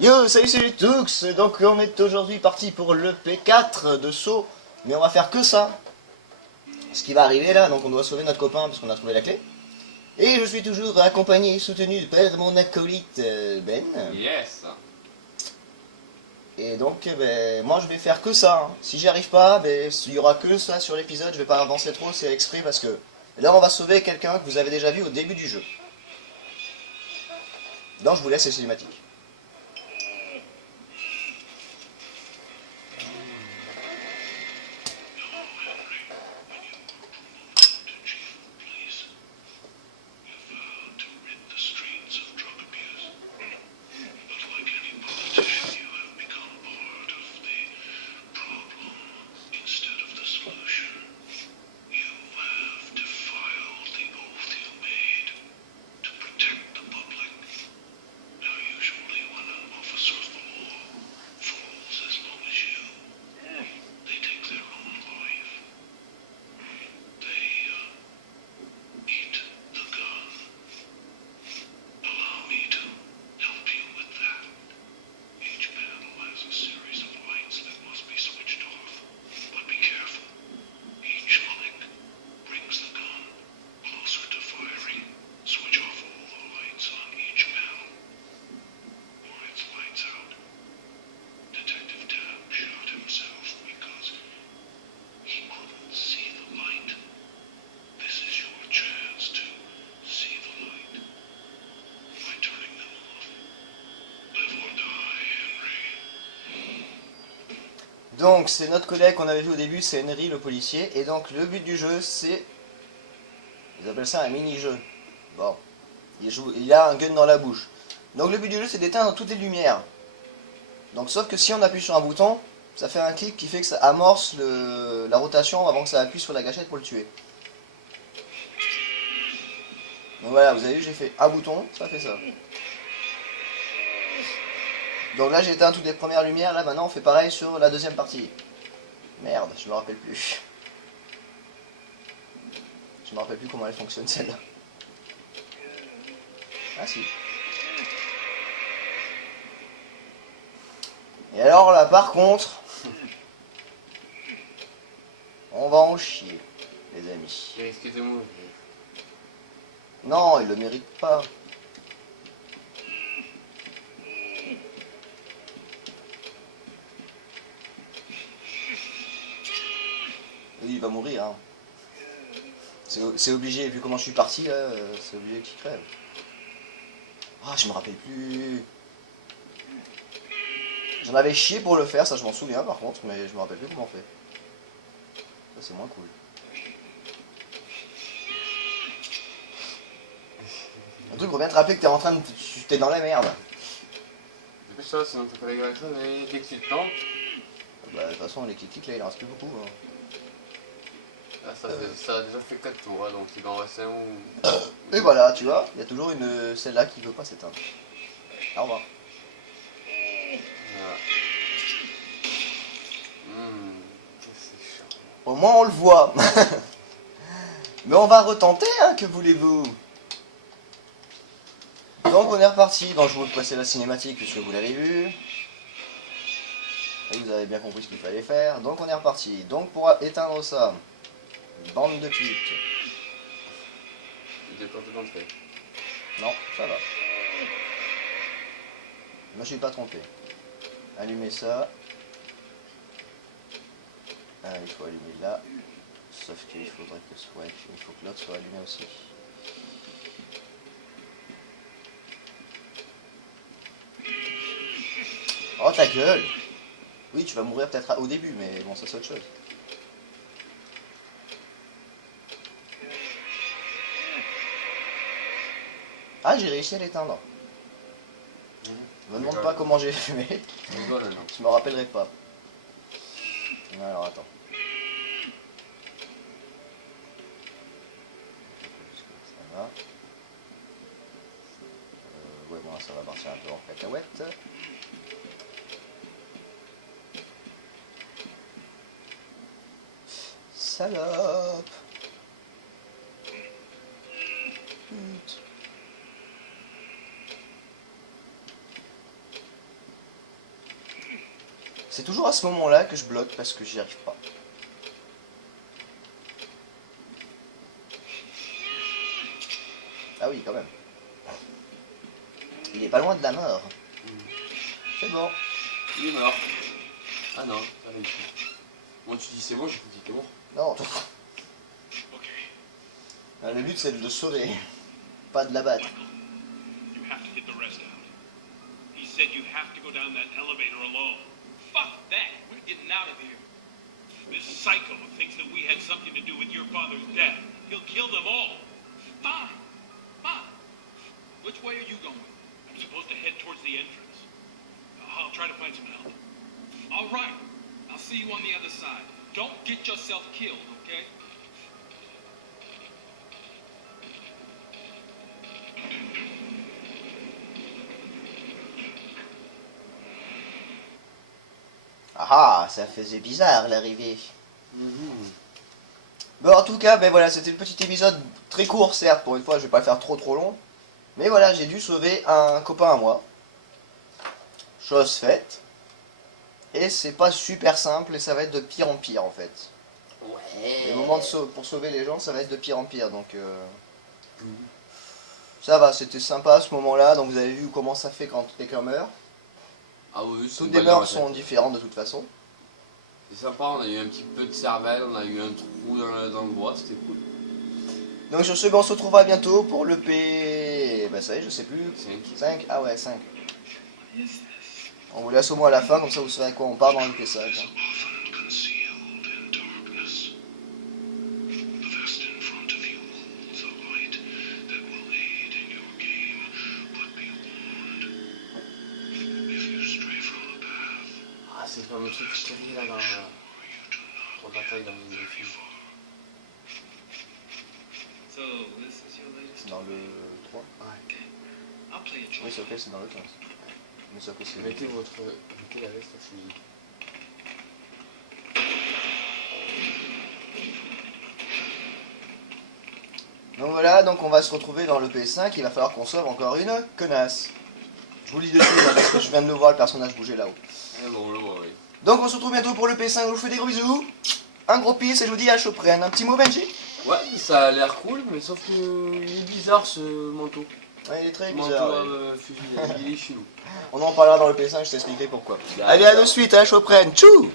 Yo, salut, c'est Tux. Donc on est aujourd'hui parti pour le P4 de saut, mais on va faire que ça. Ce qui va arriver là, donc on doit sauver notre copain parce qu'on a trouvé la clé. Et je suis toujours accompagné et soutenu par mon acolyte Ben. Yes. Et donc moi je vais faire que ça. Hein. Si j'y arrive pas, il y aura que ça sur l'épisode, je vais pas avancer trop, c'est exprès parce que là on va sauver quelqu'un que vous avez déjà vu au début du jeu. Donc je vous laisse les cinématiques. Donc c'est notre collègue qu'on avait vu au début, c'est Henry le policier, et donc le but du jeu c'est, ils appellent ça un mini-jeu. Bon, il a un gun dans la bouche. Donc le but du jeu c'est d'éteindre toutes les lumières. Donc sauf que si on appuie sur un bouton, ça fait un clic qui fait que ça amorce la rotation avant que ça appuie sur la gâchette pour le tuer. Donc voilà, vous avez vu, j'ai fait un bouton, ça fait ça. Donc là j'ai éteint toutes les premières lumières, là maintenant on fait pareil sur la deuxième partie. Merde, je me rappelle plus. Je me rappelle plus comment elle fonctionne celle-là. Ah si. Et alors là par contre, on va en chier, les amis. Il risque de mourir. Non, il le mérite pas. Oui, il va mourir, hein. C'est obligé, vu comment je suis parti là, c'est obligé qu'il crève. Ah, je me rappelle plus. J'en avais chié pour le faire, ça je m'en souviens par contre, mais je me rappelle plus comment on fait. Ça c'est moins cool. Un truc pour bien te rappeler que t'es en train de... T'es dans la merde. Dépêche-toi, sinon tu peux régler avec ça, mais dès que tu te plantes, Bah de toute façon les clics là il en reste plus beaucoup. Hein. là, ça a déjà fait 4 tours, hein, donc il va en rester un ou... Et voilà, tu vois, il y a toujours celle-là qui veut pas s'éteindre. Au revoir. Voilà. C'est chiant. Au moins on le voit. Mais on va retenter, hein, que voulez-vous? Donc on est reparti, donc je vous passer la cinématique puisque vous l'avez vu. Et vous avez bien compris ce qu'il fallait faire. Donc on est reparti. Donc pour éteindre ça, bande de putes. Il est pas tout d'entrée. Non, ça va. Je me suis pas trompé. Allumez ça. Ah, il faut allumer là. Sauf qu'il faudrait que il faut que l'autre soit allumé aussi. Oh ta gueule! Oui, tu vas mourir peut-être au début, mais bon, ça c'est autre chose. Ah, j'ai réussi à l'éteindre. Me demande pas comment j'ai fait, mais je me rappellerai pas. Alors attends. Ça va. Ouais, bon, ça va partir un peu en cacahuète. Salope! Pute. C'est toujours à ce moment-là que je bloque parce que j'y arrive pas. Ah oui, quand même. Il est pas loin de la mort. C'est bon. Il est mort. Ah non, pas réussi. Moi tu dis c'est bon, j'ai cru qu'il était mort. Non. Ah, le but c'est de le sauver, pas de l'abattre. You have to get the rest out. He said you have to go down that elevator alone. Fuck that! We're getting out of here. This psycho thinks that we had something to do with your father's death. He'll kill them all. Fine. Fine. Which way are you going? I'm supposed to head towards the entrance. I'll try to find some help. All right. I'll see you on the other side. Don't get yourself killed, okay? Ah, ça faisait bizarre l'arrivée. Bon, en tout cas, ben voilà, c'était le petit épisode très court, certes, pour une fois, je vais pas le faire trop long. Mais voilà, j'ai dû sauver un copain à moi. Chose faite. Et c'est pas super simple, et ça va être de pire en pire, en fait. Ouais. Les moments pour sauver les gens, ça va être de pire en pire, donc... Ça va, c'était sympa à ce moment-là, donc vous avez vu comment ça fait quand quelqu'un meurt. Ah oui, c'est Toutes une les balle dans la meurtres sont tête. différentes de toute façon. C'est sympa, on a eu un petit peu de cervelle, on a eu un trou dans le bois, c'était cool. Donc sur ce, ben, on se retrouvera bientôt pour le P... Ben ça y est, je sais plus. 5. Ah ouais, 5. On vous laisse au moins à la fin, comme ça vous saurez à quoi on part dans le P5. Often concealed in darkness. The vest in front of you holds a light that will aid in your game, but be warned. If you stray from the path, Ah, c'est le fameux truc qui là dans la bataille dans le film. so this is your latest. Dans le 3. I'll play it. Oui, c'est ok, c'est dans le 15. Mais c'est ok, c'est... Mettez la veste aussi. Donc voilà, donc on va se retrouver dans le P5, il va falloir qu'on sauve encore une connasse. Je vous le dis dessus, là, parce que je viens de le voir, le personnage bouger là-haut. Ah bon, on le voit, oui. Donc on se retrouve bientôt pour le P5, je vous fais des gros bisous. Un gros peace et je vous dis à Choprenne. Un petit mot Benji? Ouais, ça a l'air cool, mais sauf qu'il est bizarre ce manteau. Ouais, il est très Manteau bizarre. fusil, il est chelou. On en parlera dans le P5, je t'expliquerai pourquoi. D'accord. Allez, à de suite, hein, Choprenne. Tchou!